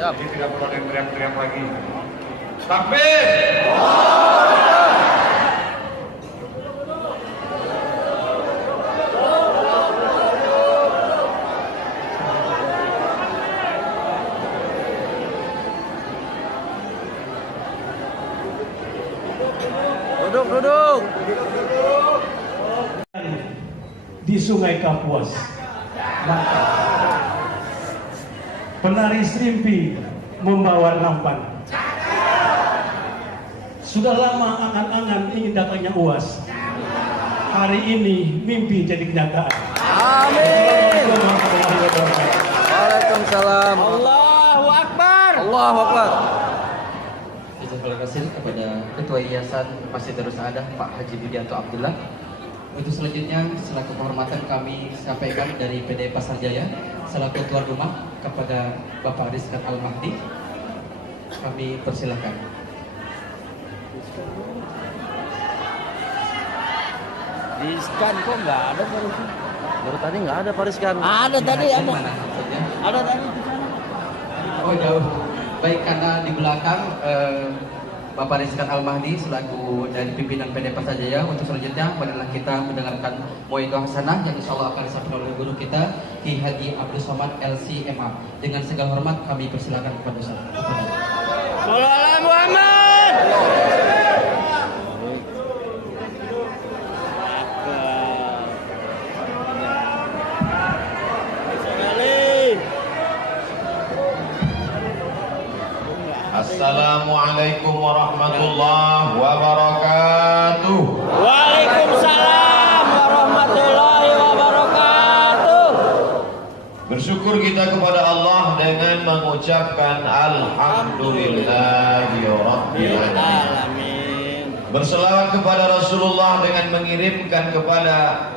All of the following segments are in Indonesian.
Jadi tidak perlu ada yang teriak-teriak lagi. Takbir! Duduk. Di Sungai Kapuas, maka penari Strimpi membawa nampan. Sudah lama angan-angan ingin datangnya UAS. Hari ini mimpi jadi kenyataan. Amin. Waalaikumsalam. Allahu Akbar. Allahu Akbar. Terima kasih kepada Ketua Yayasan Masjid Darus Saadah Pak Haji Budianto Abdullah. Untuk selanjutnya selaku penghormatan kami sampaikan dari PD Pasar Jaya selaku tuan rumah kepada Bapak Rizkan Al-Mahdi. Kami persilahkan. Rizkan kok nggak ada Pak Rizkan? Baru tadi nggak ada Pak Rizkan. Ada tadi ada. Mana maksudnya? Ada tadi di sana. Oh jauh. Baik, karena di belakang Bapak Rizkan Al-Mahdi selaku dari pimpinan PD Pasar Jaya. Untuk selanjutnya marilah kita mendengarkan Mu'idhah Hasanah yang insyaallah akan disampaikan oleh guru kita Ki Haji Abdul Somad LC.MA. Dengan segala hormat kami persilakan kepada Ustaz. Shallallahu alaihi Muhammad. Assalamualaikum warahmatullahi wabarakatuh. Waalaikumsalam warahmatullahi wabarakatuh. Bersyukur kita kepada Allah dengan mengucapkan Alhamdulillahirabbil alamin. Berselawat kepada Rasulullah dengan mengirimkan kepada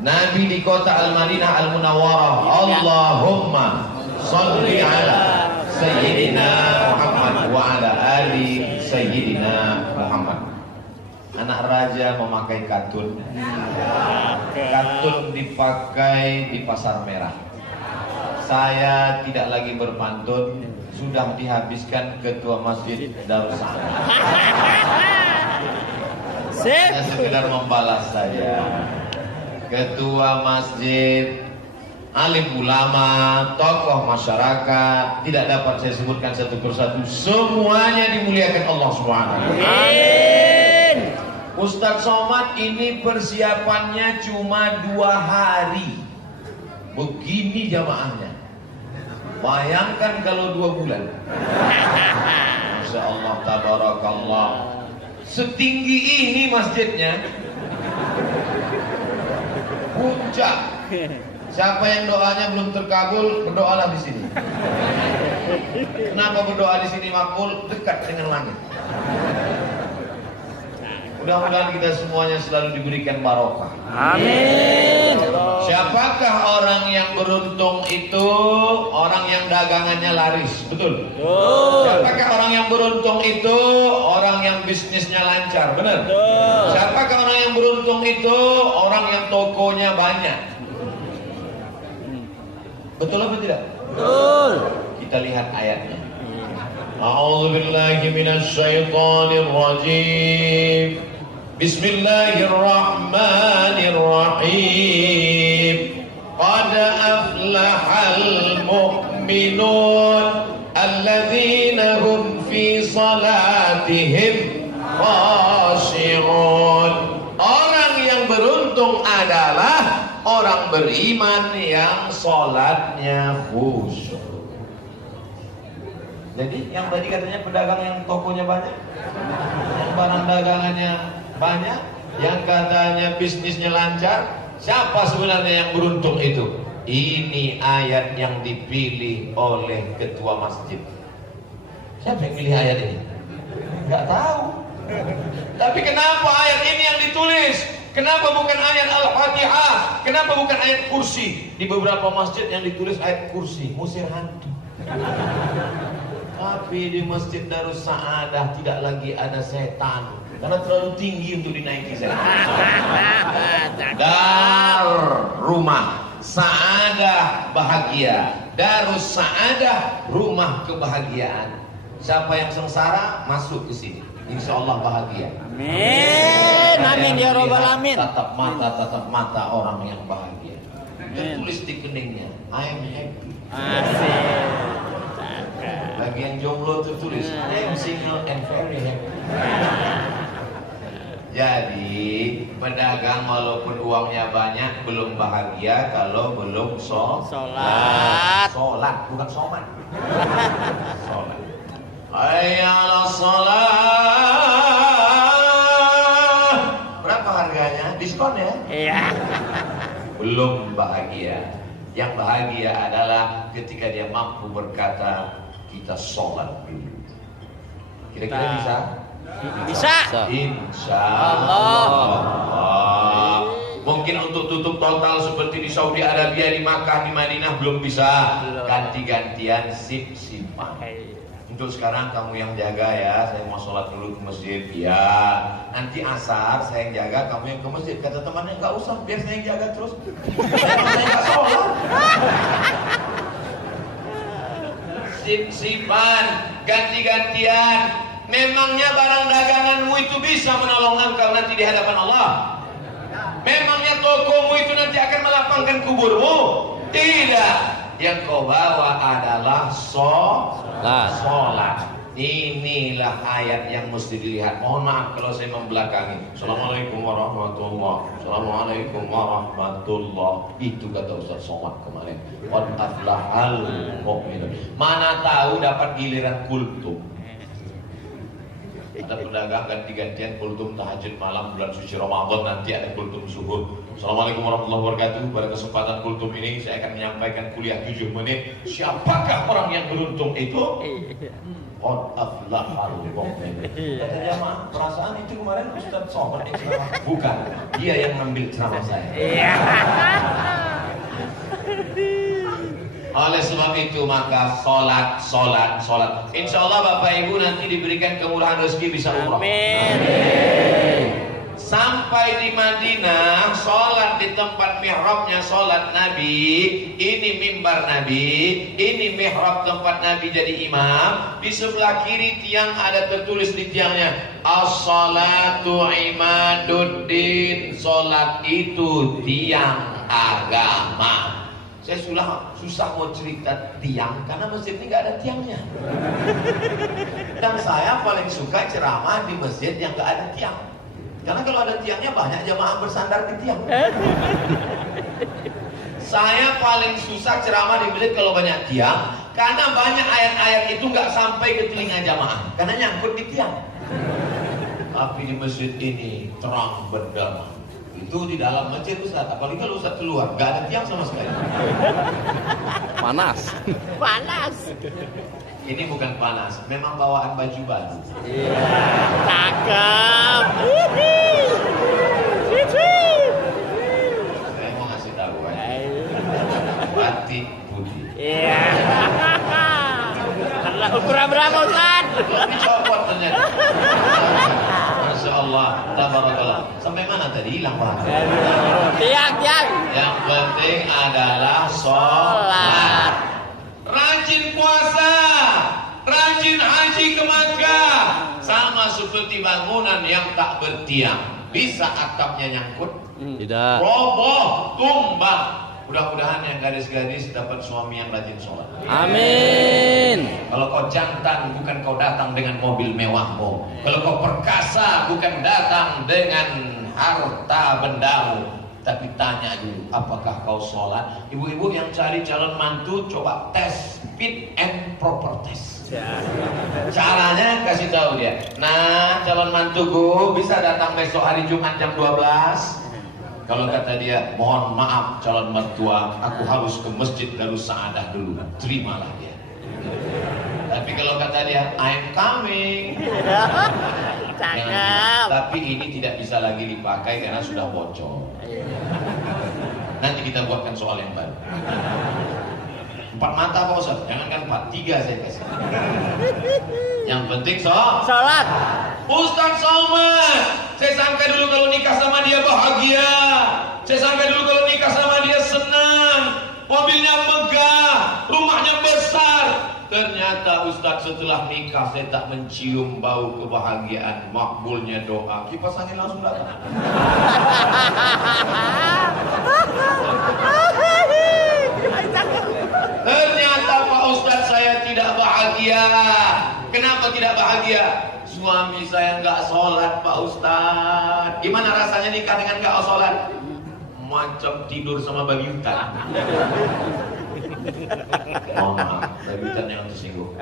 Nabi di kota Al-Madinah Al-Munawwarah, Allahumma sholli ala Sayyidina Muhammad wa ala ali Sayyidina Muhammad. Anak raja memakai katun. Katun dipakai di pasar merah. Saya tidak lagi berpantun, sudah dihabiskan ketua masjid Darussalam. Saya sekedar membalas saja. Ketua masjid, alim ulama, tokoh masyarakat, tidak dapat saya sebutkan satu persatu, semuanya dimuliakan Allah Subhanahu wa taala. Ustadz Somad ini persiapannya cuma 2 hari. Begini jamaahnya. Bayangkan kalau 2 bulan. Masya Allah, tabarakallah. Setinggi ini masjidnya. Puncak. Siapa yang doanya belum terkabul, berdoalah di sini. Kenapa berdoa di sini makbul? Dekat dengan langit. Mudah-mudahan kita semuanya selalu diberikan barokah. Amin. Siapakah orang yang beruntung itu? Orang yang dagangannya laris, betul? Siapakah orang yang beruntung itu? Orang yang bisnisnya lancar, benar? Siapakah orang yang beruntung itu? Orang yang tokonya banyak. Betul apa tidak? Betul. Kita lihat ayatnya. A'udzubillahi minasyaitonir rajim. Bismillahirrahmanirrahim. Qad aflahal mu'minun alladzina hum fi salatihim khashi'un. Orang yang beruntung adalah orang beriman yang salatnya khusyuk. Jadi yang tadi katanya pedagang yang tokonya banyak, yang barang dagangannya banyak, yang katanya bisnisnya lancar, siapa sebenarnya yang beruntung itu? Ini ayat yang dipilih oleh ketua masjid. Siapa yang pilih ayat ini? Nggak tahu. Tapi kenapa ayat ini yang ditulis? Kenapa bukan ayat Al-Fatihah? Kenapa bukan ayat kursi? Di beberapa masjid yang ditulis ayat kursi, musir hantu. Tapi di Masjid Darus Saadah tidak lagi ada setan, karena terlalu tinggi untuk dinaiki setan. Dar rumah Saadah bahagia, Darus Saadah rumah kebahagiaan. Siapa yang sengsara masuk ke sini, insya Allah bahagia. Amin. Amin ya robbal alamin. Tatap mata orang yang bahagia. Tertulis di keningnya, I am happy. Asik. Bagi yang jomblo tertulis, I am single and very happy. Jadi pedagang walaupun uangnya banyak belum bahagia kalau belum Sholat. Sholat bukan somat. Sholat. Hayya 'alas sholat. Berapa harganya? Diskon ya? Iya. Belum bahagia. Yang bahagia adalah ketika dia mampu berkata, kita sholat dulu. Kira-kira bisa? Bisa. Insya Allah. Allah. Mungkin untuk tutup total seperti di Saudi Arabia, di Makkah, di Madinah belum bisa. Ganti-gantian sip-sipan. Untuk sekarang kamu yang jaga ya, saya mau sholat dulu ke masjid. Ya, nanti asar saya yang jaga, kamu yang ke masjid. Kata temannya nggak usah, biar saya yang jaga terus. Saya nggak sholat. Sip-sipan, ganti-gantian. Memangnya barang daganganmu itu bisa menolong engkau nanti di hadapan Allah? Memangnya tokomu itu nanti akan melapangkan kuburmu? Tidak. Yang kau bawa adalah sholat. Inilah ayat yang mesti dilihat. Mohon maaf kalau saya membelakangi. Assalamualaikum warahmatullahi. Assalamualaikum warahmatullahi. Itu kata Ustaz Somad kemarin. Qad aflahal mu'minun. Mana tahu dapat giliran kultum. Ada pedagang ganti-gantian kultum tahajud malam bulan suci Ramadan, nanti ada kultum zuhur. Assalamualaikum warahmatullahi wabarakatuh. Pada kesempatan kultum ini saya akan menyampaikan kuliah 7 menit. Siapakah orang yang beruntung itu? Qad aflahal mu'minun. Kata jamaah, perasaan itu kemarin Ustaz Somad yang ceramah. Bukan, dia yang ngambil ceramah saya. Oleh sebab itu maka sholat. Insya Allah Bapak Ibu nanti diberikan kemurahan rezeki bisa umrah. Amin. Sampai di Madinah, sholat di tempat mihrabnya sholat Nabi. Ini mimbar Nabi, ini mihrab tempat Nabi jadi imam. Di sebelah kiri tiang ada tertulis di tiangnya, as-salatu imaduddin. Sholat itu tiang agama. Saya susah mau cerita tiang karena masjid ini nggak ada tiangnya. Dan saya paling suka ceramah di masjid yang nggak ada tiang. Karena kalau ada tiangnya banyak jamaah bersandar di tiang. Saya paling susah ceramah di masjid kalau banyak tiang, karena banyak ayat-ayat itu nggak sampai ke telinga jamaah, karena nyangkut di tiang. Tapi di masjid ini terang benderang. Itu di dalam masjid Ustaz, apalagi kalau Ustaz keluar, nggak ada tiang sama sekali. Panas. Ini bukan panas, memang bawaan baju baru. Cakep. Saya mau ngasih tahu batik putih. Iya. Karena ukuran berapa Ustaz? Ini copot ternyata. Masya Allah, tabarakallah. Sampai mana tadi hilang Pak? Tiang. Yang penting adalah sholat. Rajin puasa, rajin haji ke Makkah. Sama seperti bangunan yang tak bertiang. Bisa atapnya nyangkut? Tidak. Roboh, tumbang. Mudah-mudahan yang gadis-gadis dapat suami yang rajin sholat. Amin. Kalau kau jantan, bukan kau datang dengan mobil mewahmu. Kalau kau perkasa, bukan datang dengan harta bendamu. Tapi tanya dulu, apakah kau sholat? Ibu-ibu yang cari calon mantu, coba tes fit and proper test. Caranya kasih tahu dia. Nah, calon mantuku bisa datang besok hari Jumat jam 12. Kalau kata dia, mohon maaf calon mertua, aku harus ke masjid Darus Saadah dulu. Terimalah dia. Tapi kalau kata dia, I'm coming. Cakep. Tapi ini tidak bisa lagi dipakai karena sudah bocor. Nanti kita buatkan soal yang baru. 4 mata Pak Ustaz? Jangankan 4, 3 saya kasih. Yang penting Sholat. Ustaz Somad, saya sangka dulu kalau nikah sama dia bahagia. Saya sangka dulu kalau nikah sama dia senang. Mobilnya megah, rumahnya besar. Ternyata Ustaz setelah nikah saya tak mencium bau kebahagiaan, makbulnya doa. Kipas angin langsung datang. Ternyata Pak Ustaz saya tidak bahagia. Kenapa tidak bahagia? Suami saya nggak sholat Pak Ustaz. Gimana rasanya nikah dengan nggak sholat? Macam tidur sama babi hutan. Oh maaf, babi hutan yang tersinggung.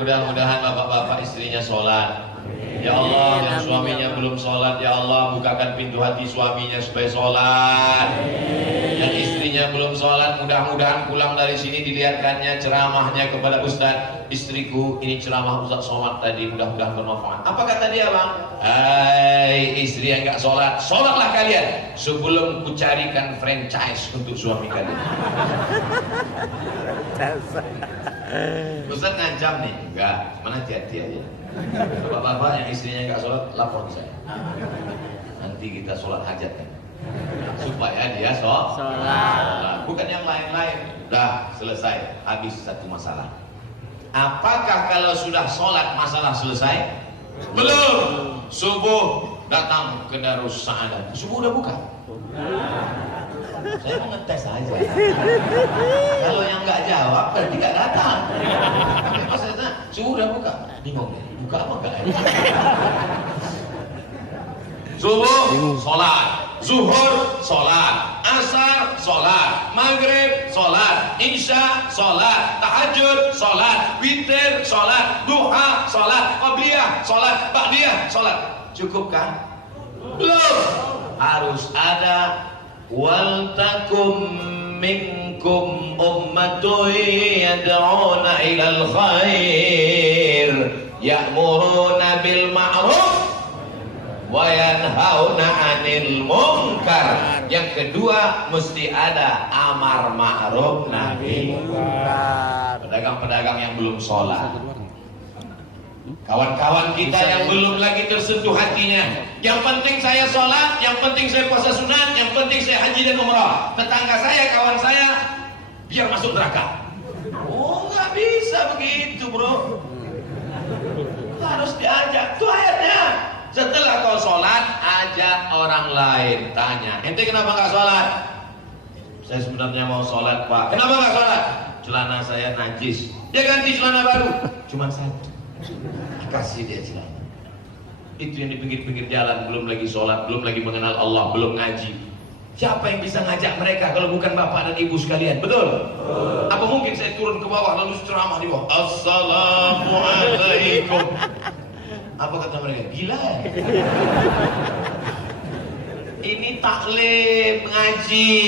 Mudah-mudahan bapak-bapak istrinya sholat. Ya Allah, yang suaminya belum sholat, ya Allah bukakan pintu hati suaminya supaya sholat. Yang istrinya belum sholat, mudah-mudahan pulang dari sini dilihatkannya ceramahnya kepada Ustaz. Istriku, ini ceramah Ustaz Somad tadi, mudah-mudahan bermanfaat. Apa kata dia Bang? Hai istri yang gak sholat, sholatlah kalian sebelum kucarikan franchise untuk suami kalian. Ustaz ngancam nih? Enggak, mana hati-hati aja. Bapak-bapak yang istrinya nggak sholat, lapor ke saya. Nanti kita sholat hajat kan, supaya dia sholat. Bukan yang lain-lain. Udah selesai, habis satu masalah. Apakah kalau sudah sholat masalah selesai? Belum. Subuh datang ke Darus Saadah. Subuh udah buka. Saya mau ngetes aja. Kalau yang nggak jawab berarti nggak datang. Maksudnya subuh udah buka. Bingung ya? Buka apa enggak? Subuh sholat, zuhur sholat, asar sholat, maghrib sholat, isya sholat, tahajud sholat, witir sholat, duha sholat, qabliyah sholat, ba'diyah sholat. Cukup kan? Belum. Harus ada wal takum minkum ummatun yad'una ilal khair ya'muruna bil ma'ruf wa yanhauna 'anil munkar. Yang kedua mesti ada amar ma'ruf nahi munkar. Pedagang-pedagang yang belum sholat, kawan-kawan kita yang belum lagi tersentuh hatinya, yang penting saya sholat, yang penting saya puasa sunat, yang penting saya haji dan umrah. Tetangga saya, kawan saya biar masuk neraka. Oh, nggak bisa begitu, bro. Harus diajak. Itu ayatnya. Setelah kau sholat, ajak orang lain. Tanya, ente kenapa nggak sholat? Saya sebenarnya mau sholat, Pak. Kenapa nggak sholat? Celana saya najis. Dia ganti celana baru. Cuman satu. Kasih dia celana. Itu yang di pinggir-pinggir jalan, belum lagi sholat, belum lagi mengenal Allah, belum ngaji. Siapa yang bisa ngajak mereka kalau bukan bapak dan ibu sekalian? Betul? Apa mungkin saya turun ke bawah lalu ceramah di bawah? Assalamualaikum. Apa kata mereka? Gila ya? Ini taklim, ngaji.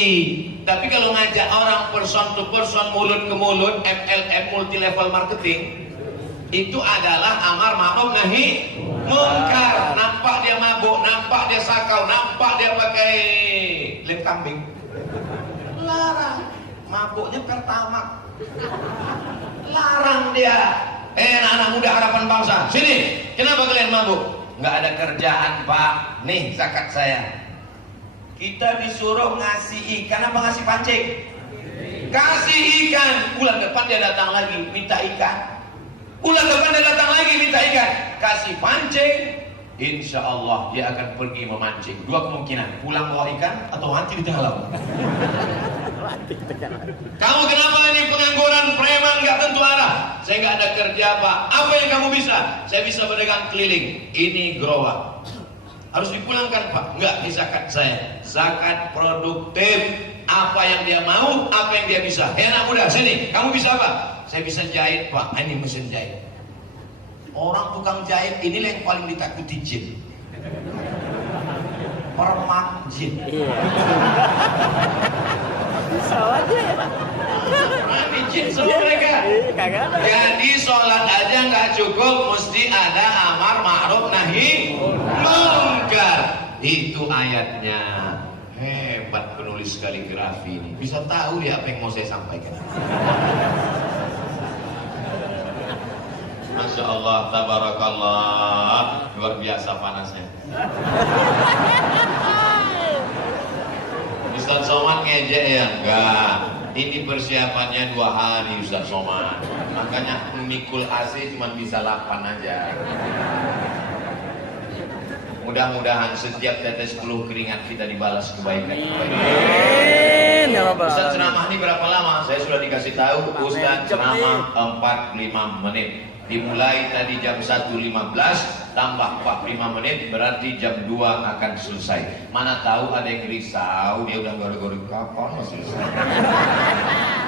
Tapi kalau ngajak orang person to person, mulut ke mulut, MLM, multi level marketing, itu adalah amar ma'ruf nahi munkar. Nampak dia mabuk, nampak dia sakau, nampak dia pakai lem kambing, larang. Mabuknya pertama, larang dia. Anak-anak muda harapan bangsa, sini. Kenapa kalian mabuk? Nggak ada kerjaan, Pak. Nih zakat saya. Kita disuruh ngasih ikan, apa ngasih pancing? Kasih ikan. Bulan depan dia datang lagi minta ikan. Bulan depan dia datang lagi minta ikan. Kasih pancing, insya Allah dia akan pergi memancing. Dua kemungkinan, pulang bawa ikan atau mati di tengah laut. Kamu kenapa ini pengangguran, preman, nggak tentu arah? Saya nggak ada kerja, Pak. Apa yang kamu bisa? Saya bisa berdagang keliling. Ini gerobak. Harus dipulangkan, Pak. Nggak, ini zakat saya. Zakat produktif. Apa yang dia mau, apa yang dia bisa. Anak muda, sini. Kamu bisa apa? Saya bisa jahit, Pak. Ini mesin jahit. Orang tukang jahit inilah yang paling ditakuti jin. Permak jin. Bisa aja ya. Rami jin semua mereka. Jadi sholat aja nggak cukup, mesti ada amar ma'ruf nahi munkar. Itu ayatnya. Hebat penulis kaligrafi ini. Bisa tahu dia apa yang mau saya sampaikan. Masya Allah, tabarakallah. Luar biasa panasnya. Ustaz Somad ngejek ya? Enggak. Ini persiapannya 2 hari Ustaz Somad. Makanya mikul AC cuma bisa 8 aja. Mudah-mudahan setiap tetes peluh keringat kita dibalas kebaikan-kebaikan. Ustaz ceramah ini berapa lama? Saya sudah dikasih tahu. Ustaz ceramah 45 menit. Dimulai tadi jam 1.15 tambah 45 menit, berarti jam 2 akan selesai. Mana tahu ada yang risau, dia udah goreng-goreng kapan mau selesai.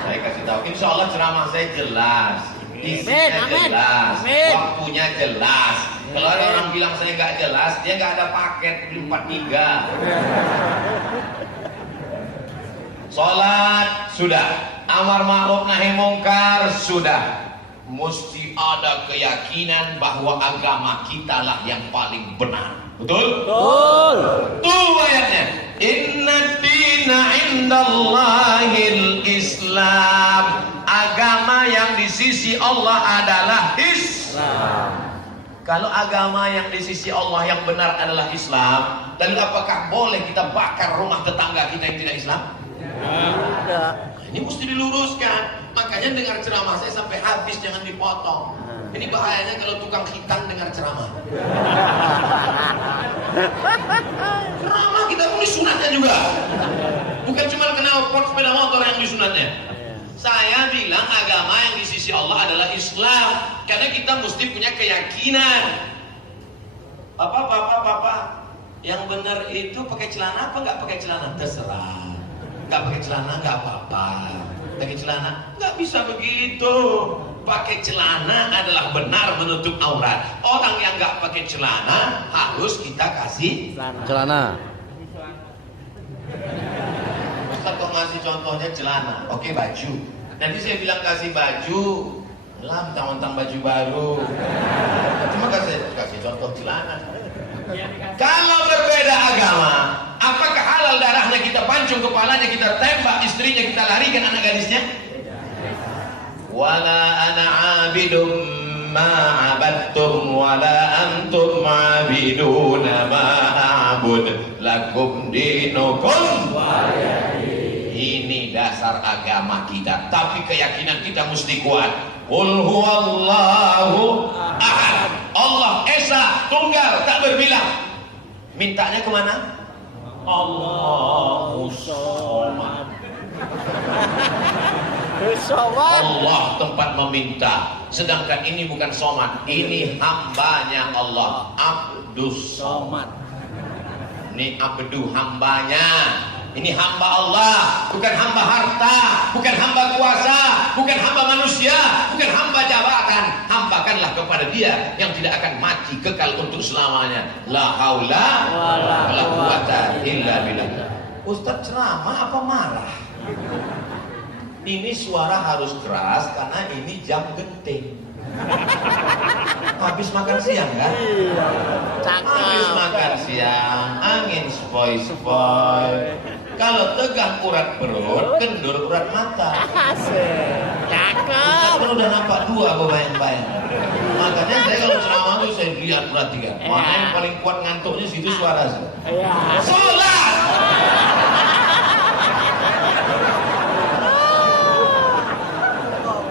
Saya kasih tahu, insya Allah ceramah saya jelas, isinya jelas, waktunya jelas. Kalau ada orang bilang saya nggak jelas, dia nggak ada paket 43. Sholat sudah, amar ma'ruf nahi munkar sudah. Mesti ada keyakinan bahwa agama kita lah yang paling benar. Betul? Betul. Tuh ayatnya. Inna dina indallahil Islam. Agama yang di sisi Allah adalah Islam. Kalau agama yang di sisi Allah yang benar adalah Islam, lalu apakah boleh kita bakar rumah tetangga kita yang tidak Islam? Tidak. Ini mesti diluruskan. Makanya dengar ceramah saya sampai habis, jangan dipotong. Ini bahayanya kalau tukang hitam dengar ceramah. Ceramah kita tulis sunatnya juga. Bukan cuma kenal pot sepeda motor yang di sunatnya. Saya bilang agama yang di sisi Allah adalah Islam. Karena kita mesti punya keyakinan. Bapak, yang benar itu pakai celana apa nggak pakai celana? Terserah. Nggak pakai celana nggak apa-apa. Pakai celana nggak bisa begitu. Pakai celana adalah benar menutup aurat. Orang yang nggak pakai celana harus kita kasih Celana. Ustaz kok ngasih contohnya celana, oke baju. Nanti saya bilang kasih baju, lah mentang-mentang baju baru. Cuma kasih contoh celana. Kalau berbeda agama, apakah halal darahnya kita pancung kepalanya, kita tembak istrinya, kita larikan anak gadisnya? Wala ana abidum ma abadtum wala antum abiduna ma a'bud lakum dinukum. Ini dasar agama kita, tapi keyakinan kita mesti kuat. Qul huwallahu ahad, Allah esa, tunggal, tak berbilang. Mintanya kemana? Allahu somad. Allah tempat meminta, sedangkan ini bukan somad, ini hambanya Allah, Abdus Somad. Ini abdu hambanya, ini hamba Allah, bukan hamba harta, bukan hamba kuasa, bukan hamba manusia, bukan hamba jabatan. Hambakanlah kepada Dia yang tidak akan mati kekal untuk selamanya. La haula wala quwata illa billah. Ustaz ceramah apa marah? Ini suara harus keras karena ini jam genting. Habis makan siang kan? Habis makan siang, angin sepoi-sepoi. Kalau tegang urat perut, kendur urat mata. Ustaz kan udah nampak dua bayang-bayang. Makanya saya kalau ceramah itu saya lihat perhatikan. Mana yang paling kuat ngantuknya situ suara saya. Sholat.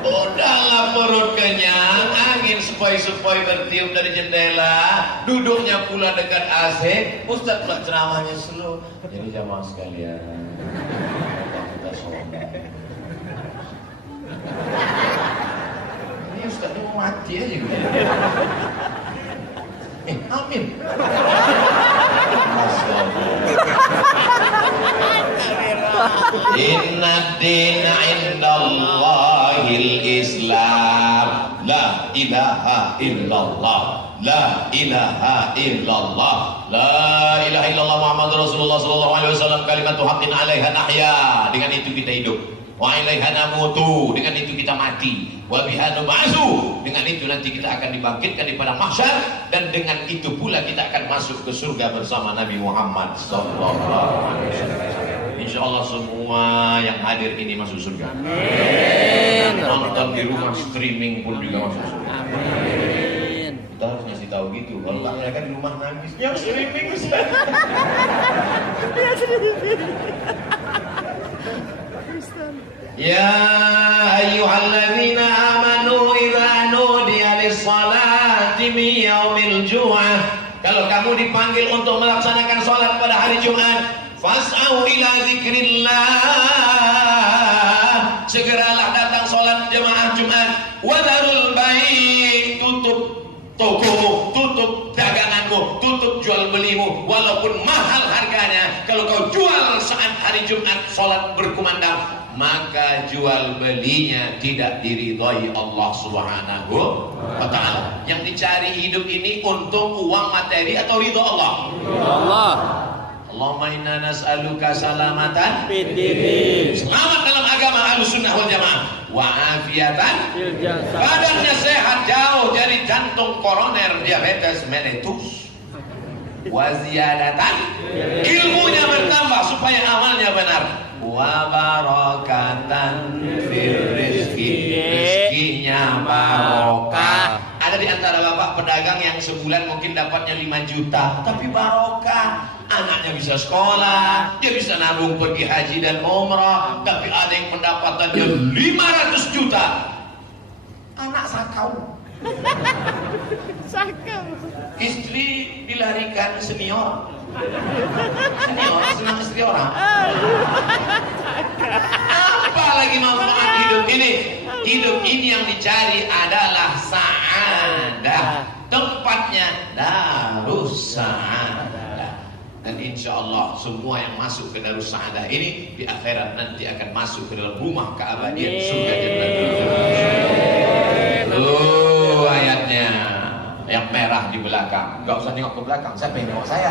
Udahlah perut kenyang, angin sepoi-sepoi bertiup dari jendela, duduknya pula dekat AC, Ustaz pula ceramahnya slow. Jadi jamaah sekalian, kita sholat. Ini Ustaz mau mati aja gitu. Amin. Inna dina indallahil Islam. La ilaha illallah. La ilaha illallah. La ilaha illallah Muhammad Rasulullah sallallahu alaihi wasallam, kalimatu haqqin 'alaiha nahya. Dengan itu kita hidup. Wa 'alaiha namutu. Dengan itu kita mati. Wa biha nub'atsu. Dengan itu nanti kita akan dibangkitkan di padang mahsyar, dan dengan itu pula kita akan masuk ke surga bersama Nabi Muhammad sallallahu alaihi wasallam. Insyaallah semua yang hadir ini masuk surga. Amin. Nonton di rumah streaming pun juga masuk surga. Amin. Kita harus ngasih tahu gitu. Kalau tak mereka di rumah nangis, yang streaming Ustaz. Ya ayyuhalladzina amanu idza nudiya lis-salati min yaumil jumu'ah. Kalau kamu dipanggil untuk melaksanakan salat pada hari Jumat, fas'au ila zikrillah, segeralah datang salat jemaah Jumat. Wadarul bai', tutup tokomu, tutup daganganmu, tutup jual belimu, walaupun mahal harganya. Kalau kau jual saat hari Jumat salat berkumandang, maka jual belinya tidak diridhai Allah Subhanahu wa ta'ala. Yang dicari hidup ini untung, uang, materi, atau ridha Allah? Allah. Allahumma inna nas'aluka salamatan Pidiri. selamat dalam agama Ahlussunnah wal Jamaah, wa afiatan, badannya sehat jauh dari jantung, koroner, diabetes, meletus, wa ziyadatan, ilmunya bertambah supaya amalnya benar, wa barakatan fil rizki, rezekinya barokah. Ada di antara bapak pedagang yang sebulan mungkin dapatnya 5 juta, tapi barokah. Anaknya bisa sekolah, dia bisa nabung pergi haji dan umrah. Tapi ada yang pendapatannya 500 juta. Anak sakau. Sakau. Istri dilarikan senior. Senior senang istri orang. Apa lagi manfaat hidup ini? Hidup ini yang dicari adalah sa'adah. Tempatnya Darus Sa'adah. Dan insya Allah semua yang masuk ke Darus Sa'adah ini di akhirat nanti akan masuk ke dalam rumah keabadian surga Jannatul Firdaus. Tuh ayatnya yang merah di belakang. Gak usah nengok ke belakang, saya pengen nengok saya.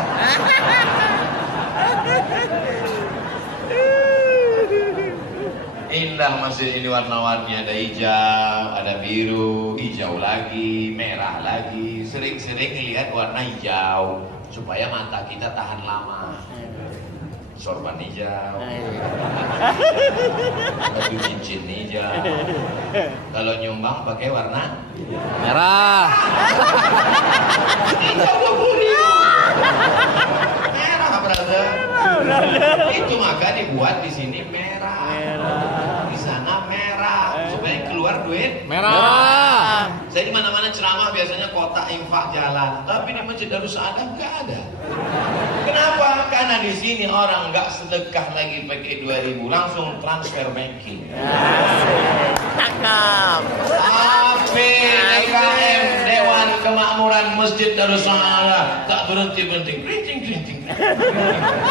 Indah masjid ini warna-warni, ada hijau, ada biru, hijau lagi, merah lagi. Sering-sering lihat warna hijau supaya mata kita tahan lama. Sorban hijau, baju cincin hijau. Kalau nyumbang pakai warna Merah. hijau 20.000. Merah, brother. Itu maka dibuat di sini merah. Di sana merah supaya keluar duit. Merah. Saya di mana-mana ceramah biasanya kotak infak jalan, tapi di Masjid Darus Saadah nggak ada. Kenapa? Karena di sini orang nggak sedekah lagi pakai 2.000, langsung transfer banking. Cakep. Tapi DKM Dewan Kemakmuran Masjid Darus Saadah tak berhenti. Keriting.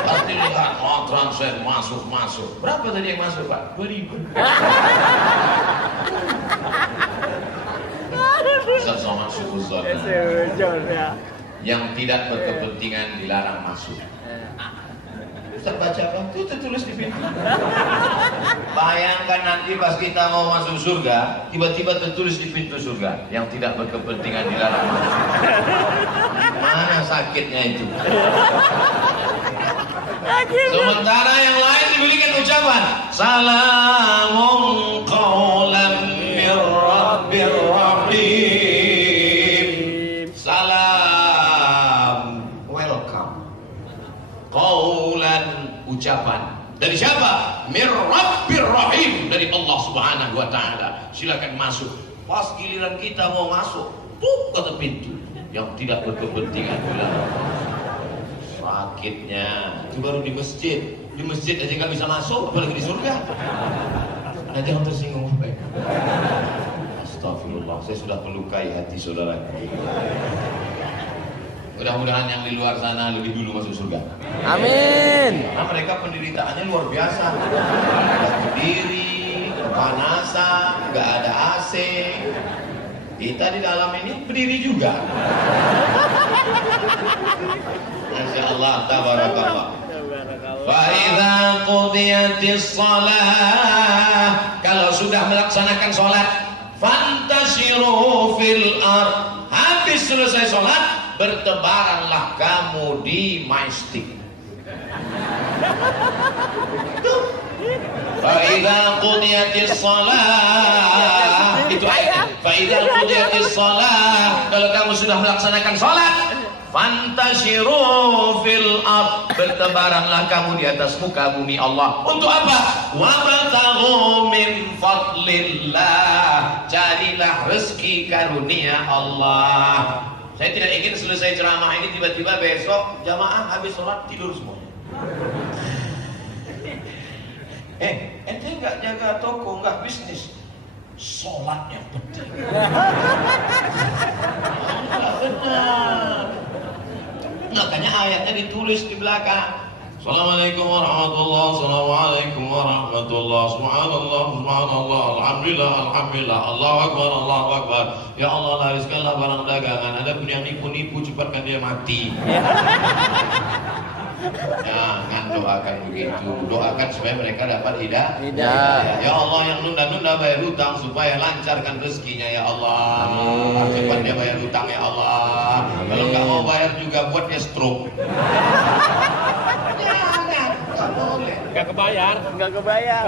Pasti lihat, oh transfer masuk. Berapa tadi yang masuk, Pak? 2.000. Sama syukur yang tidak berkepentingan dilarang masuk. Ustaz baca apa? Itu tertulis di pintu. Bayangkan nanti pas kita mau masuk surga, tiba-tiba tertulis di pintu surga, yang tidak berkepentingan dilarang masuk. Mana sakitnya itu? Sementara yang lain diberikan ucapan salamun qawlan mir rabbir rahim. Salam, welcome. Qawlan, ucapan. Dari siapa? Mir rabbir rahim, dari Allah Subhanahu wa taala. Silakan masuk. Pas giliran kita mau masuk, kata pintu yang tidak berkepentingan dilarang. Sakitnya itu baru di masjid aja nggak bisa masuk, apalagi di surga. Nah, jangan tersinggung. Astagfirullah, saya sudah melukai hati saudara. Mudah-mudahan yang di luar sana lebih dulu masuk surga. Amin. Karena mereka penderitaannya luar biasa. Nggak berdiri, kepanasan, nggak ada AC. Kita di dalam ini berdiri juga. Masya Allah, tabarakallah. Fa'idha qudiyatis shalah, kalau sudah melaksanakan sholat, fantashiru fil ard, habis selesai sholat, bertebaranlah kamu di majestic. Fa'idha qudiyatis shalah, itu ayat. Fa'idha qudiyatis shalah, kalau kamu sudah melaksanakan sholat, fantashiru fil ard, bertebaranlah kamu di atas muka bumi Allah. Untuk apa? Wabtaghu min fadlillah, carilah rezeki karunia Allah. Saya tidak ingin selesai ceramah ini tiba-tiba besok jamaah habis sholat tidur semuanya. Ente nggak jaga toko, nggak bisnis, sholatnya penting. Benar. Makanya ayatnya ditulis di belakang. Assalamualaikum warahmatullahi wabarakatuh. Assalamualaikum warahmatullahi wabarakatuh. Subhanallah, alhamdulillah, Allahu akbar. Ya Allah, lariskanlah barang dagangan. Ada pun yang nipu-nipu, cepatkan dia mati. Jangan doakan begitu. Doakan supaya mereka dapat hidayah. Ya Allah, yang nunda-nunda bayar hutang supaya lancarkan rezekinya ya Allah. Cepat dia bayar hutang ya Allah. Kalau nggak mau bayar juga buat dia stroke. Enggak kebayar.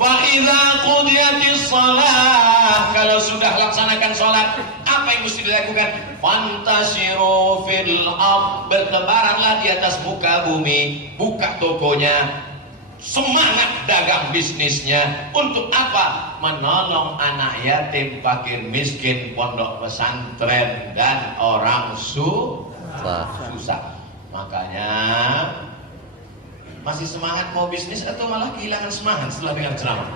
Fa'idha qudiyatis shalah, kalau sudah laksanakan sholat, apa yang mesti dilakukan? Fantashiru fil ard, bertebaranlah di atas muka bumi, buka tokonya, semangat dagang bisnisnya. Untuk apa? Menolong anak yatim, fakir miskin, pondok pesantren, dan orang susah. Makanya masih semangat mau bisnis atau malah kehilangan semangat setelah dengar ceramah?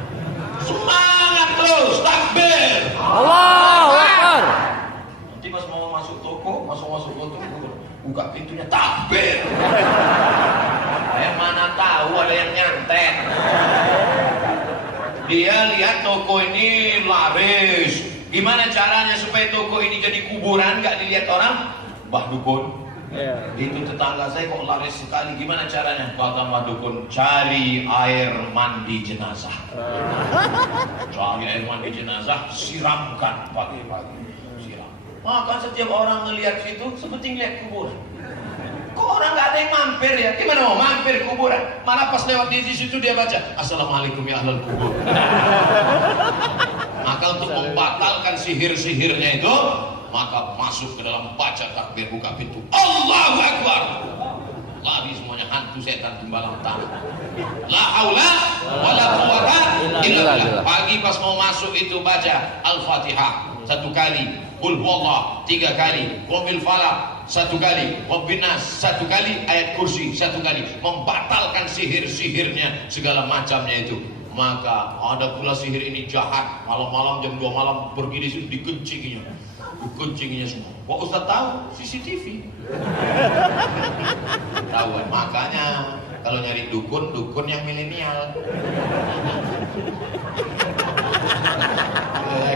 Semangat terus, takbir. Allahu Akbar. Nanti pas mau masuk toko, buka pintunya takbir. Yang mana tahu ada yang nyantet. Dia lihat toko ini laris. Gimana caranya supaya toko ini jadi kuburan, nggak dilihat orang? Mbah Dukun, Itu tetangga saya kok laris sekali, gimana caranya? Kata Mbak Dukun, cari air mandi jenazah. Cari air mandi jenazah, siramkan pagi-pagi. Siram. Maka setiap orang ngelihat situ seperti ngeliat kuburan. Kok orang nggak ada yang mampir ya? Gimana mau mampir kuburan? Malah pas lewat di situ dia baca Assalamualaikum ya ahlul kubur. Maka untuk membatalkan sihir-sihirnya itu, maka masuk ke dalam, baca takbir, buka pintu, Allahu Akbar. Lari semuanya hantu setan timbalang tanah. La haula wala quwwata illa billah. Pagi pas mau masuk itu baca Al-Fatihah 1 kali, Qul huwallah 3 kali, Qul falaq 1 kali, Rabbin nas 1 kali, ayat kursi 1 kali, membatalkan sihir-sihirnya segala macamnya itu. Maka ada pula sihir ini jahat, malam-malam jam 2 malam pergi di situ dikencingnya semua. Kok Ustaz tahu? CCTV. Tahuan. Makanya kalau nyari dukun yang milenial.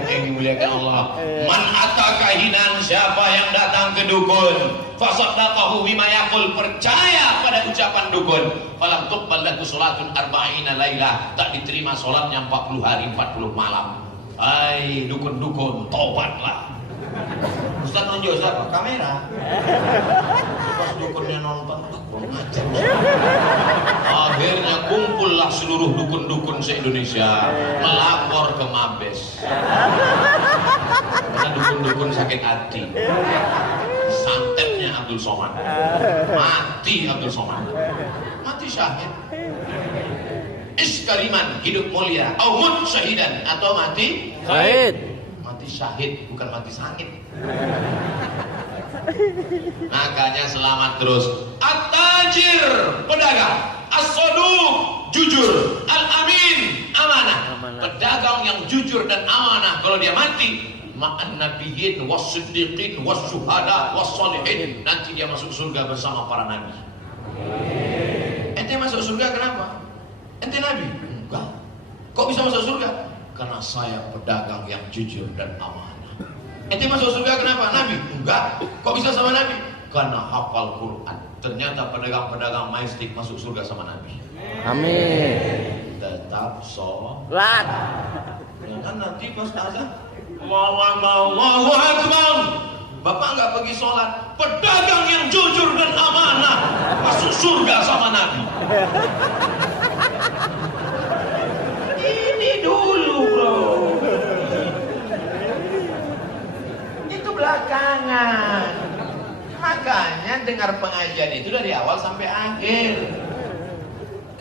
Yang dimuliakan Allah. Man ataka hinan, siapa yang datang ke dukun, fasaddaqahu bima yaqul, percaya pada ucapan dukun, falam tuqbal lahu salatun arba'ina lailah, tak diterima salatnya 40 hari 40 malam. Hai dukun-dukun, tobatlah. Ustaz nunjuk, Ustaz kamera. Pas dukunnya nonton, kurang ajar. Akhirnya kumpullah seluruh dukun-dukun se-Indonesia melapor ke Mabes. Karena dukun-dukun sakit hati. Santetnya Abdul Somad. Mati Abdul Somad. Mati syahid. Iskariman, hidup mulia. Aumut syahidan, atau mati Syahid. Mati syahid, bukan mati sakit. Makanya selamat terus. At-tajir, pedagang. As-saduq, jujur. Al-amin, amanah. Pedagang yang jujur dan amanah, kalau dia mati, ma'an nabiyyin was-siddiqin was-syuhada was-shalihin, nanti dia masuk surga bersama para nabi. Ente masuk surga kenapa? Ente nabi? Enggak. Kok bisa masuk surga? Karena saya pedagang yang jujur dan amanah. Ente masuk surga kenapa? Nabi? Enggak. Kok bisa sama Nabi? Karena hafal Quran. Ternyata pedagang-pedagang maistik masuk surga sama Nabi. Amin. Tetap sholat. Ya kan nanti pas azan, Allahu Akbar. Bapak nggak pergi sholat. Pedagang yang jujur dan amanah masuk surga sama Nabi. Ini dulu bro. Belakangan. Makanya dengar pengajian itu dari awal sampai akhir.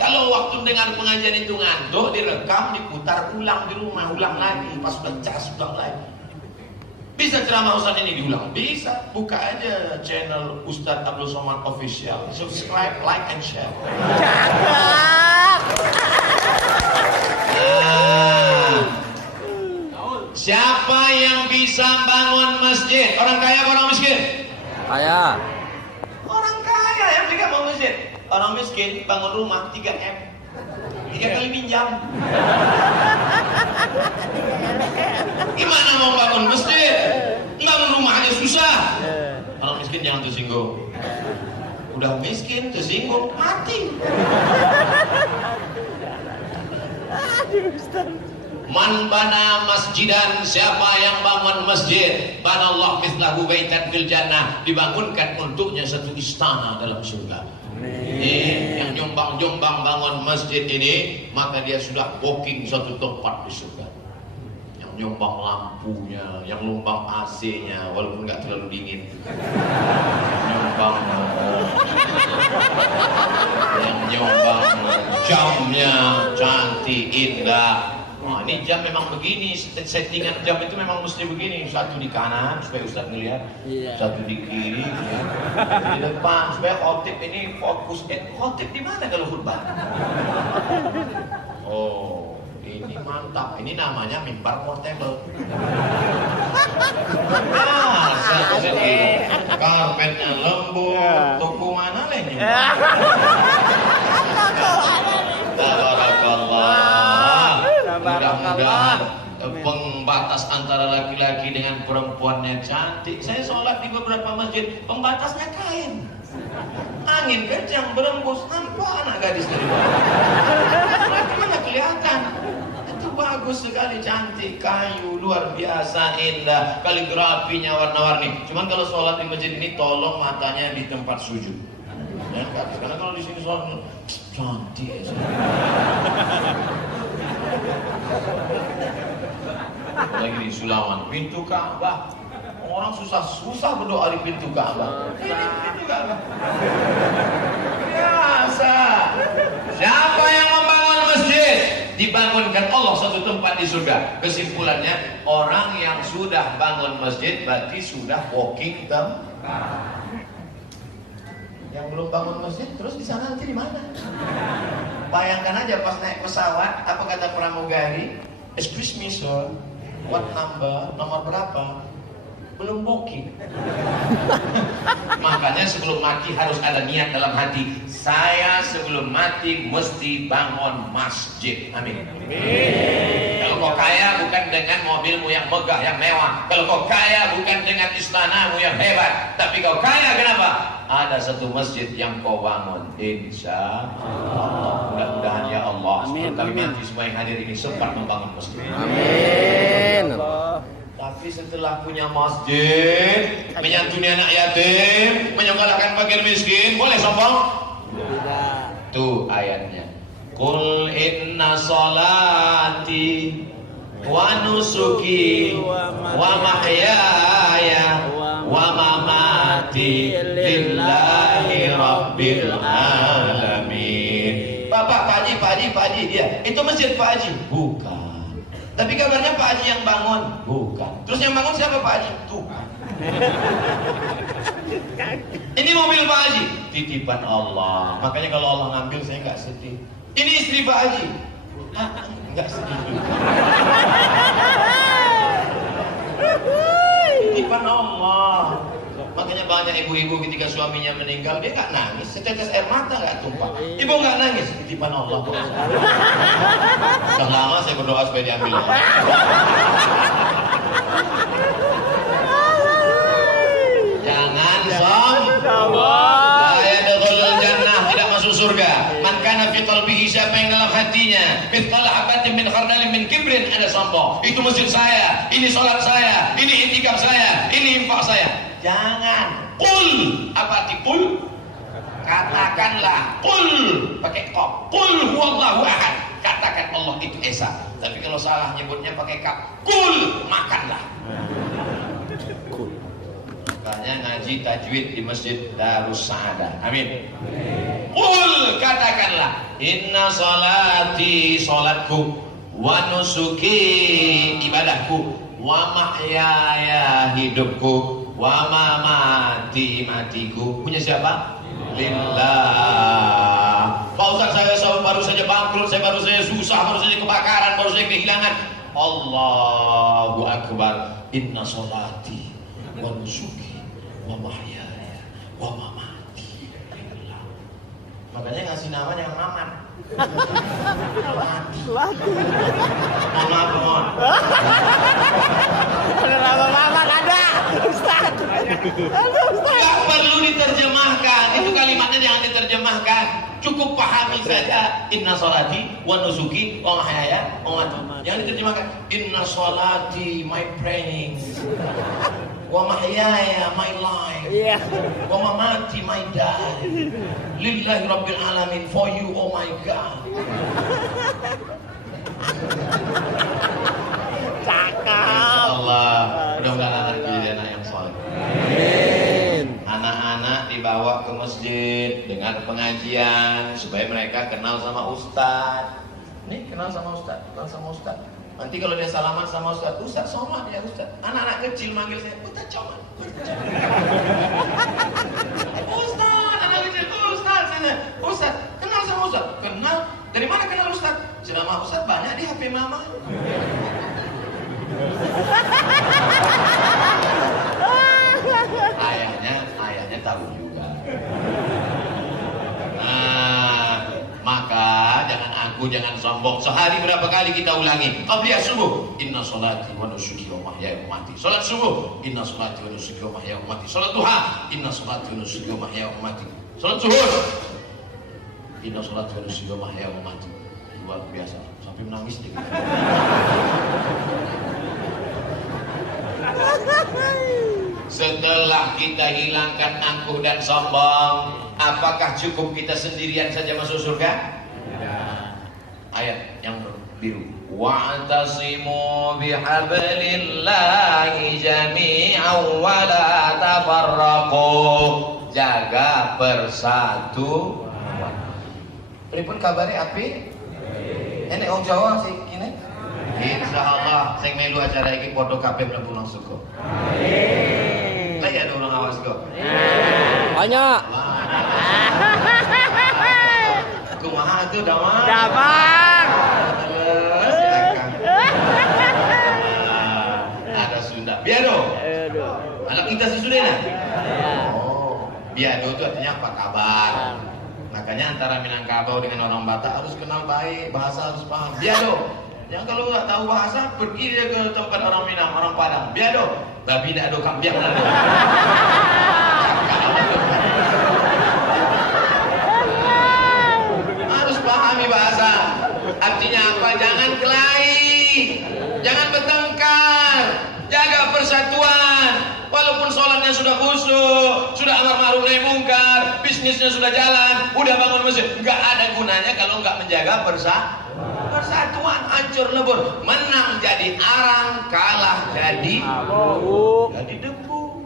Kalau waktu dengar pengajian itu ngantuk, direkam, diputar ulang di rumah, ulang lagi, pas udah cas ulang lagi. Bisa ceramah Ustaz ini diulang? Bisa. Buka aja channel Ustaz Abdul Somad Official. Subscribe, like, and share. Siapa yang bisa bangun masjid? Orang kaya atau orang miskin? Kaya. Orang kaya yang bisa bangun masjid. Orang miskin bangun rumah 3M. 3 kali pinjam. Gimana mau bangun masjid? Bangun rumah aja susah. Orang miskin jangan tersinggung. Udah miskin tersinggung mati. Man bana masjidan, siapa yang bangun masjid, banallah mithlahu baitan fil jannah, dibangunkan untuknya satu istana dalam surga. Yang jombang-jombang bangun masjid ini, maka dia sudah booking satu tempat di surga. Yang nyombang lampunya, yang lumbang AC-nya, walaupun nggak terlalu dingin. Yang nyombang jamnya cantik indah. Nah, ini jam memang begini, settingan jam itu memang mesti begini. Satu di kanan supaya Ustaz ngelihat, satu di kiri, di depan supaya khotib ini fokus. Khotib di mana kalau khutbah? Oh, ini mantap. Ini namanya mimbar portable. Karpetnya lembut. Toko mana leh nyumbang? Tabarakallah. mudah-mudahan pembatas antara laki-laki dengan perempuannya cantik. Saya sholat di beberapa masjid, pembatasnya kain. Angin kencang berembus, nampak anak gadis dari bawah. Mana kelihatan? Itu bagus sekali, cantik, kayu, luar biasa, indah, kaligrafinya warna-warni. Cuman kalau sholat di masjid ini, tolong matanya di tempat sujud. Ya, karena kalau di sini sholat cantik ya. Lagi di Sulawan, pintu Ka'bah. Orang susah berdoa di pintu Ka'bah. Ini pintu Ka'bah. Biasa. Siapa yang membangun masjid, dibangunkan Allah satu tempat di surga. Kesimpulannya, orang yang sudah bangun masjid berarti sudah walking the path. Yang belum bangun masjid terus di sana nanti di mana? Bayangkan aja pas naik pesawat, apa kata pramugari? Excuse me sir, what number? Nomor berapa? Belum booking. Makanya sebelum mati harus ada niat dalam hati. Saya sebelum mati mesti bangun masjid. Amin. Kalau kau kaya bukan dengan mobilmu yang megah, yang mewah. Kalau kau kaya bukan dengan istanamu yang hebat. Tapi kau kaya kenapa? Ada satu masjid yang kau bangun. Insya Allah. Mudah-mudahan ya Allah. Sebelum kami mati semua yang hadir ini sempat membangun masjid. Amin. Tapi setelah punya masjid, menyantuni anak yatim, menyekolahkan fakir miskin, boleh sombong? Tidak. Tuh ayatnya. Qul inna salati wa nusuki wa mahyaya wa mamati lillahi rabbil alamin. Bapak, Pak Haji, dia. Itu masjid Pak Haji? Bukan. Tapi kabarnya Pak Haji yang bangun? Bukan. Terus yang bangun siapa Pak Haji? Tuhan. Ini mobil Pak Haji? Titipan Allah. Makanya kalau Allah ngambil saya nggak sedih. Ini istri Pak Haji? Nggak sedih. Titipan Allah. Makanya banyak ibu-ibu ketika suaminya meninggal dia nggak nangis, setetes air mata nggak tumpah. Ibu nggak nangis, titipan Allah. Sudah lama saya berdoa supaya diambil. Jangan saya dakhulul jannah, tidak masuk surga. Man kana fi qalbihi, siapa yang dalam hatinya mithqal habatin min khardalin min kibrin, ada sombong. Itu masjid saya, ini sholat saya, ini itikaf saya, ini infak saya. Jangan. Qul, apa arti qul? Katakanlah. Qul, pakai qaf. Qul huwallahu ahad. Katakan Allah itu esa. Tapi kalau salah nyebutnya pakai kaf. Qul, makanlah. Makanya ngaji tajwid di Masjid Darus Sa'adah. Amin. Qul, katakanlah. Inna salati, salatku, wa nusuki, ibadahku, wa mahyaya, hidupku, wa mamati, matiku. Punya siapa? Lillah. Pak Ustaz, saya baru saja bangkrut, saya baru saja susah, baru saja kebakaran, baru saja kehilangan. Allahu Akbar. Inna sholati wa nusuki wa mahyaya wa mamati lillah. Makanya ngasih nama jangan Maman. Lagi. Mohon maaf, mohon. Ada nama Maman, ada. Ustaz. Ada Ustaz. Gak perlu diterjemahkan. Itu kalimatnya jangan diterjemahkan. Cukup pahami saja. Inna sholati wa nusuki wa mahyaya wa mamati. Jangan diterjemahkan. Inna sholati, my praying. Wa mahyaya, my life. Iya. Wa mamati, my die. Lillahi rabbil alamin, for you, oh my God. Cakap. Allah, mudah-mudahan anak jadi anak yang soleh. Amin. Anak-anak dibawa ke masjid dengan pengajian supaya mereka kenal sama Ustadz. Nih, kenal sama Ustadz. Nanti kalau dia salaman sama Ustadz, Ustadz somad ya Ustadz. Anak-anak kecil manggil saya, Ustadz somad. Ustadz, anak kecil, Ustadz sana. Ustadz, kenal sama Ustadz? Kenal. Dari mana kenal Ustadz? Ceramah Ustadz banyak di HP mama. Ayahnya tahu juga. Nah, maka jangan aku, jangan sombong. Sehari berapa kali kita ulangi? Qabliyah subuh, inna sholati wa nusuki wa mahyaya wa mamati. Salat subuh, inna sholati wa nusuki wa mahyaya wa mamati. Salat duha, inna sholati wa nusuki wa mahyaya wa mamati. Salat zuhur, inna sholati wa nusuki wa mahyaya wa mamati. Luar biasa, sampai menangis dia. Setelah kita hilangkan angkuh dan sombong, apakah cukup kita sendirian saja masuk surga? Ayat yang biru. Wa'tasimu bihablillahi jami'an wa la tafarraqu. Jaga persatuan. Pripun kabare api? Enek wong Jawa sing kene. Insyaallah sing melu acara iki padha kabeh mlebu nang surga. Amin. Lah ya urang awas kok. Banyak. Kumaha tuh damang? Damang. Silakan. Ada Sunda. Biado. Anak kita si Sunda. Oh, biado itu artinya apa kabar? Makanya antara Minangkabau dengan orang Batak harus kenal baik, bahasa harus paham. Biado. Yang kalau nggak tahu bahasa, pergi dia ke tempat orang Minang, orang Padang. Biado. Babi tidak ada kambiang nanti. Harus pahami bahasa. Artinya apa? Jangan kelahi, jangan bertengkar, jaga persatuan. Walaupun sholatnya sudah khusyuk, sudah amar ma'ruf nahi mungkar, bisnisnya sudah jalan, udah bangun masjid, nggak ada gunanya kalau nggak menjaga persatuan. Hancur lebur, menang jadi arang, kalah jadi debu.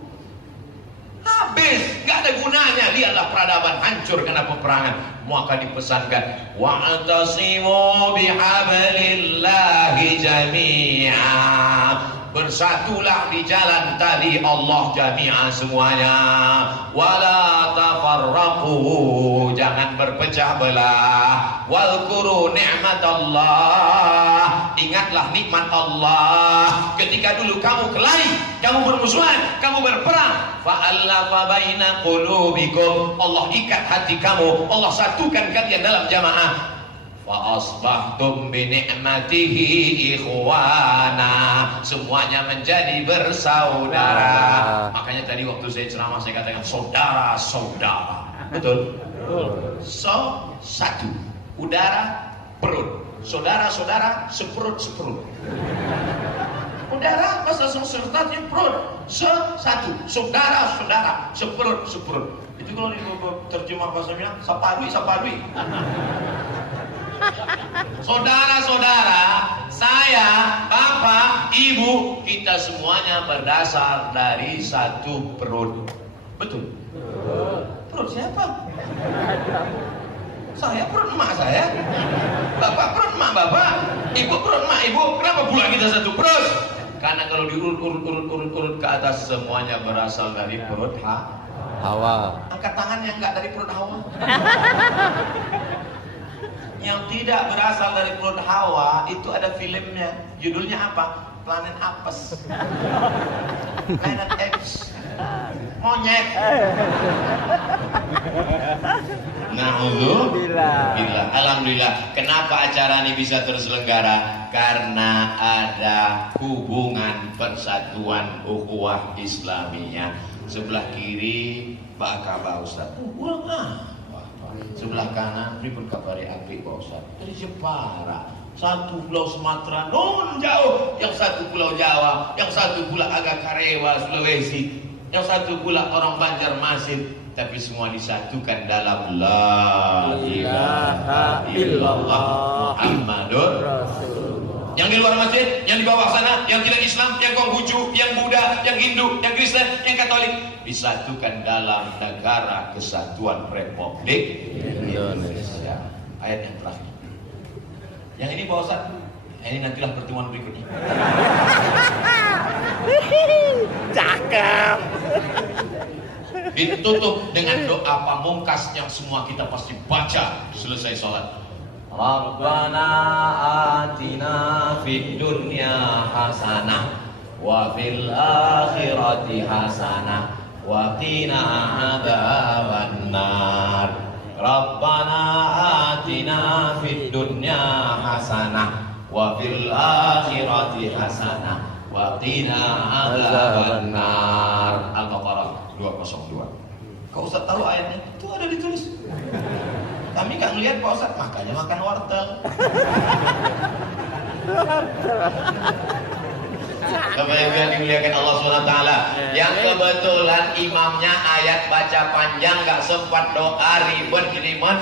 Habis, nggak ada gunanya. Lihatlah peradaban hancur karena peperangan. Maka dipesankan, wa'tasimu bihablillahi jami'an. Bersatulah di jalan tali Allah jami'an semuanya. Wala tafarraqu, jangan berpecah belah. Walkuru ni'matallah, ingatlah nikmat Allah ketika dulu kamu kelahi, kamu bermusuhan, kamu berperang. Fa'allafa baina qulubikum, Allah ikat hati kamu, Allah satukan kalian dalam jamaah. Fa'asbahtum binikmatihi ikhwana, semuanya menjadi bersaudara. Makanya tadi waktu saya ceramah saya katakan saudara-saudara. Betul? Satu udara perut, saudara-saudara seperut-seperut. Udara masa sertatnya perut, satu saudara-saudara seperut-seperut. Itu kalau terjemah bahasa Minang saparui. Saudara-saudara, saya, bapak, ibu, kita semuanya berdasar dari satu perut. Betul? Perut siapa? Saya perut emak saya, bapak perut emak bapak, ibu perut emak ibu. Kenapa pula kita satu perut? Karena kalau diurut ke atas semuanya berasal dari perut Hawa. Angkat tangan yang enggak dari perut Hawa. Yang tidak berasal dari perut Hawa itu ada filmnya. Judulnya apa? Planet Apes. Planet X. Monyet. Alhamdulillah. Alhamdulillah. Kenapa acara ini bisa terselenggara? Karena ada hubungan persatuan ukhuwah Islamiyah. Sebelah kiri Pak Kabah Ustaz. Sebelah kanan pripun kabare apik Pak Ustaz? Dari Jepara. Satu pulau Sumatera non jauh, yang satu pulau Jawa, yang satu pula agak Karewa Sulawesi, yang satu pula orang Banjarmasin, tapi semua disatukan dalam la ilaha illallah Muhammadur Rasulullah. Yang di luar masjid, yang di bawah sana, yang tidak Islam, yang Konghucu, yang Buddha, yang Hindu, yang Kristen, yang Katolik, disatukan dalam negara kesatuan Republik Indonesia. Ayat yang terakhir. Yang ini Pak Ustaz, ini nantilah pertemuan berikutnya. Cakep. Ditutup dengan doa pamungkas yang semua kita pasti baca selesai sholat. Rabbana atina fid dunya hasanah wa fil akhirati hasanah wa qina adzabannar. Rabbana atina fid dunya hasanah wa fil akhirati hasanah wa qina adzabannar. Al-Baqarah 202. Kau Ustaz tahu ayatnya? Itu ada ditulis. Kami nggak ngelihat Pak Ustaz, makanya makan wortel. Bapak Ibu yang dimuliakan Allah SWT, yang kebetulan imamnya ayat baca panjang gak sempat doa, ribet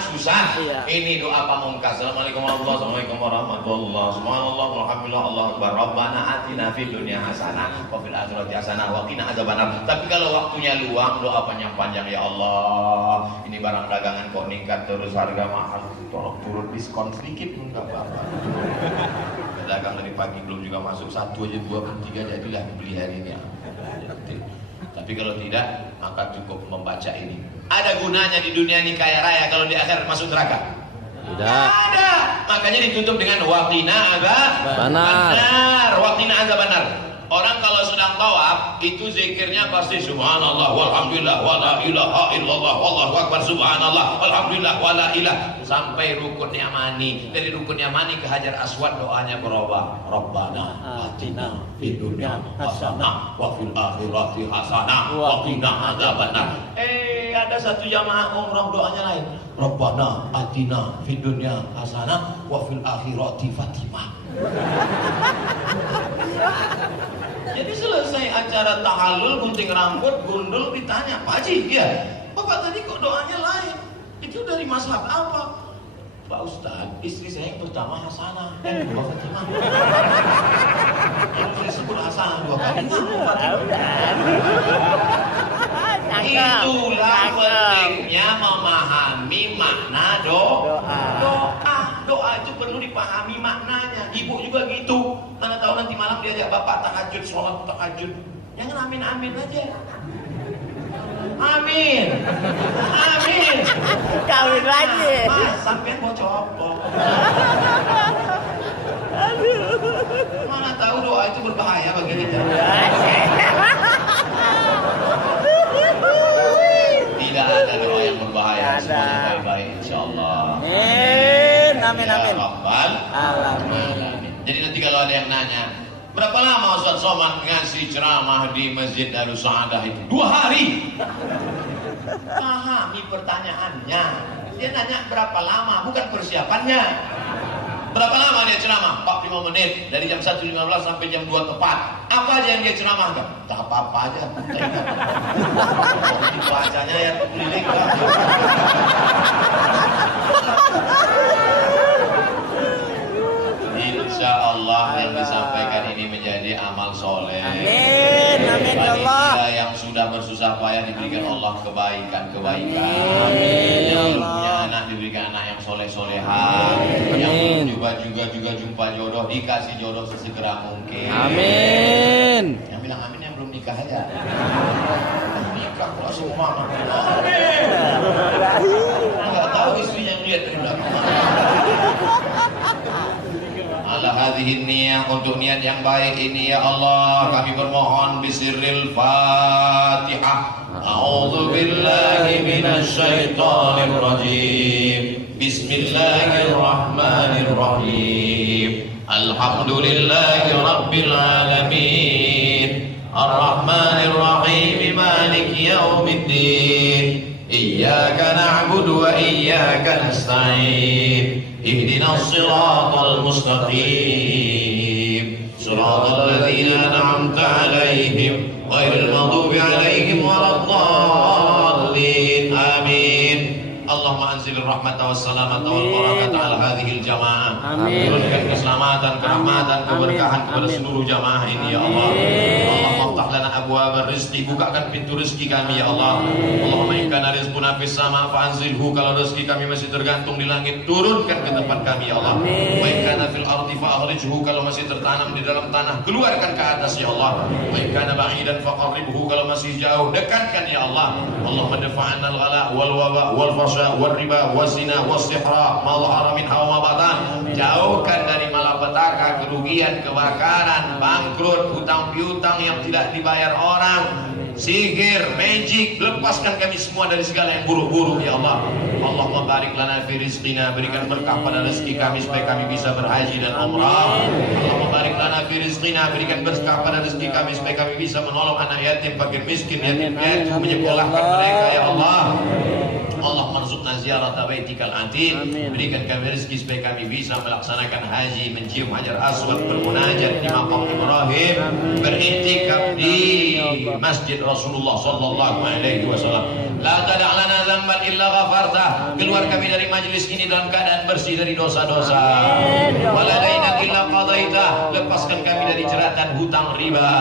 susah. Ini doa pamungkas. Assalamualaikum warahmatullahi wabarakatuh. Subhanallah walhamdulillah Allahu akbar. Rabbana atina fid dunya hasanah wa fil akhirati hasanah wa qina adzabannar. Tapi kalau waktunya luang, doa panjang-panjang. Ya Allah, ini barang dagangan kok meningkat terus, harga mahal, tolong turun diskon sedikit enggak apa-apa. Dagang dari pagi belum juga masuk, 1 aja 2 3 jadilah beli hari ini. Tapi kalau tidak, maka cukup membaca ini. Ada gunanya di dunia ini kaya raya, kalau di akhirat masuk neraka? Tidak ada. Makanya ditutup dengan waqina adzabannar. Waqina adzabannar. Orang kalau sedang tawaf itu zikirnya pasti subhanallah walhamdulillah wala ilaha illallah wallahu akbar subhanallah alhamdulillah wala ilah sampai rukun yamani. Dari rukun yamani ke Hajar Aswad doanya berubah. Rabbana atina fid dunya hasanah wa fil akhirati hasanah wa qina adzabannar. Ada satu jamaah umrah doanya lain. Rabbana atina fid dunya hasanah wa fil akhirati fatimah. Jadi selesai acara tahallul, gunting rambut, gundul, ditanya, Pak Haji, ya, Bapak tadi kok doanya lain? Itu dari mazhab apa? Pak Ustadz, istri saya yang pertama Hasanah, kedua Fatimah. Yang disebut Hasanah 2 kali, itulah pentingnya memahami makna doa itu perlu dipahami maknanya. Ibu juga gitu. Mana tahu nanti malam diajak bapak tahajud, sholat tahajud. Jangan amin aja. Amin. Kawin lagi. Mas, sampai mau copot. Mana tahu doa itu berbahaya bagi kita. Tidak ada doa yang berbahaya. Semuanya baik-baik insyaallah. Amin. Ya Rabbal Alamin. Jadi nanti kalau ada yang nanya, berapa lama Ustaz Somad ngasih ceramah di Masjid Darus Saadah itu? 2 hari. Pahami pertanyaannya. Dia nanya berapa lama, bukan persiapannya. Berapa lama dia ceramah? 45 menit. Dari jam 1.15 sampai jam 2 tepat. Apa aja yang dia ceramahkan? Tak apa-apa aja. Bacanya ya keliling. Insya Allah yang disampaikan ini menjadi amal soleh. Amin ya Allah. Kita yang sudah bersusah payah diberikan Allah kebaikan. Amin ya Yang Allah. punya anak diberikan anak yang soleh-solehan. Yang belum juga jumpa jodoh, dikasih jodoh sesegera mungkin. Amin. Yang bilang amin yang belum nikah aja. Nikah kok semua. Amin. Enggak tahu istrinya yang lihat dari belakang. Ala hadhihi niyah, untuk niat yang baik ini ya Allah kami bermohon bisirril Fatihah. A'udzu billahi minasy syaithanir rajim. Bismillahirrahmanirrahim. Alhamdulillahi rabbil alamin. Arrahmanir rahim maliki yaumiddin. Iyyaka na'budu wa iyyaka nasta'in. Ihdinas siratal mustaqim. Siratal ladzina an'amta 'alaihim ghairil maghdubi 'alaihim waladdallin. Amin. Allahumma anzilur rahmata was salamata wal barakata ala hadhil jamaah. Amin. Turunkan keselamatan, kerahmatan, keberkahan kepada seluruh jamaah ini ya Allah. Allahumma aftah lana abwaab rizqi, bukakan pintu rezeki kami ya Allah. Allahumma in kana rizquna fis sama fa anzilhu, kalau rezeki kami masih tergantung di langit, turunkan ke tempat kami ya Allah. Wa in kana fil ardi fa akhrijhu, kalau masih tertanam di dalam tanah, keluarkan ke atas ya Allah. Wa in kana ba'idan fa qarribhu, kalau masih jauh, dekatkan ya Allah. Allahumma dafa'na al-ghala wal waba wal fasha wal riba wal zina wal sihra ma dhahara minha wa ma batan. Jauhkan dari malapetaka, kerugian, kebakaran, bangkrut, hutang piutang yang tidak dibayar orang. sihir, magic, lepaskan kami semua dari segala yang buruk-buruk ya Allah. Allahumma barik lana fi rizqina, berikan berkah pada rezeki kami supaya kami bisa berhaji dan umrah. Allahumma barik lana fi rizqina, berikan berkah pada rezeki kami supaya kami bisa menolong anak yatim, fakir miskin, yatim piatu, menyekolahkan mereka ya Allah. Allah marzuqna ziyarata baitikal atiq, berikan kami rezeki supaya kami bisa melaksanakan haji, mencium hajar aswad, bermunajat di maqam Ibrahim, beriktikaf di Masjid Rasulullah sallallahu alaihi wasallam. La tada' lana dzamban illa ghafarta, keluar kami dari majlis ini dalam keadaan bersih dari dosa-dosa. Wala dainan illa qadaita, lepaskan kami dari jeratan hutang riba.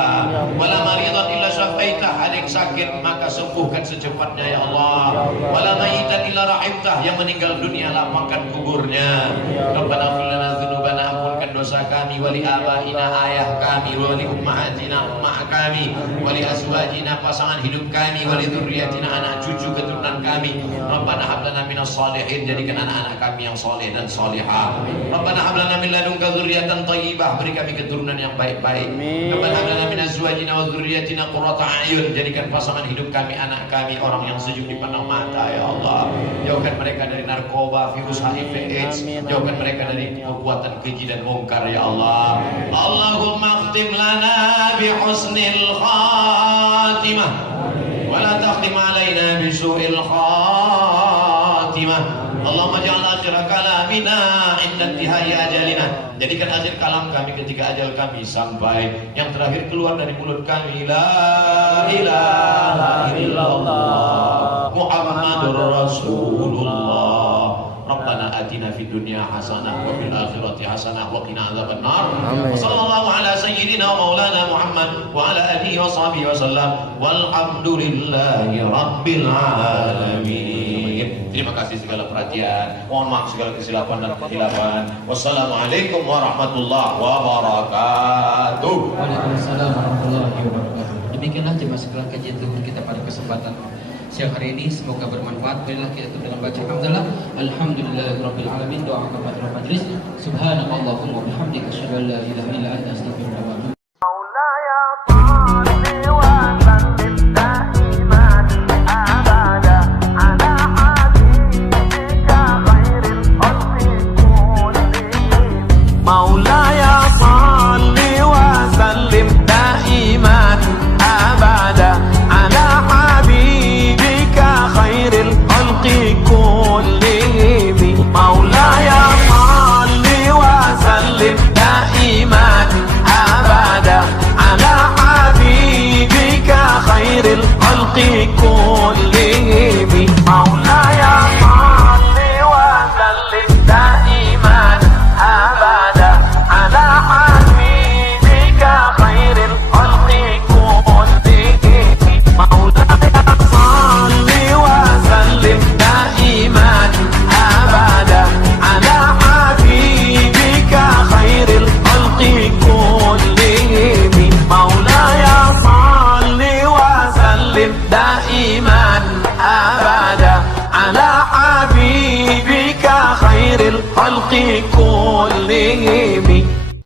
Wala maridan illa syafaita, ada yang sakit maka sembuhkan secepatnya ya Allah. Wala mayitan illa rahimtah, yang meninggal dunia lapangkan kuburnya. Rabbana ighfir lana dzunubana, ampunkan dosa kami, wali abaina, ayah kami, wali ummahatina, ummah kami, wali azwajina, pasangan hidup kami, wali dzurriyyatina, anak cucu keturunan kami. Rabbana hab lana minas shalihin, jadikan anak-anak kami yang soleh dan solihah. Rabbana hab lana min ladunka dzurriyyatan thayyibah, beri kami keturunan yang baik-baik. Rabbana hab lana min azwajina wa dzurriyyatina qurrata a'yun, jadikan pasangan hidup kami, anak kami orang yang sejuk dipandang mata ya Allah. Jauhkan mereka dari narkoba, virus HIV AIDS, jauhkan mereka dari perbuatan keji dan mungkar ya Allah. Allahumma khtim lana bi husnil khatimah wa la takhtim alaina bi su'il khatimah. Allahumma ja'al akhir kalamina inda intihai ajalina, jadikan akhir kalam kami ketika ajal kami sampai, yang terakhir keluar dari mulut kami la ilaha illallah Muhammadur Rasulullah. Rabbana atina fid dunya hasanah wa fil akhirati hasanah wa qina adzabannar. Wa sallallahu ala sayyidina wa maulana Muhammad wa ala alihi wa sahbihi wa sallam. Walhamdulillahi rabbil alamin. Terima kasih segala perhatian. Mohon maaf segala kesilapan dan kehilafan. Wassalamualaikum warahmatullahi wabarakatuh. Waalaikumsalam warahmatullahi wabarakatuh. Demikianlah jemaah segala kajian zuhur kita pada kesempatan siang hari ini, semoga bermanfaat. Marilah kita tutup dalam baca hamdalah. Alhamdulillahirabbil alamin. Doa kepada majlis. Subhanallahumma wa bihamdika asyhadu an la ilaha illa anta astaghfiruka wa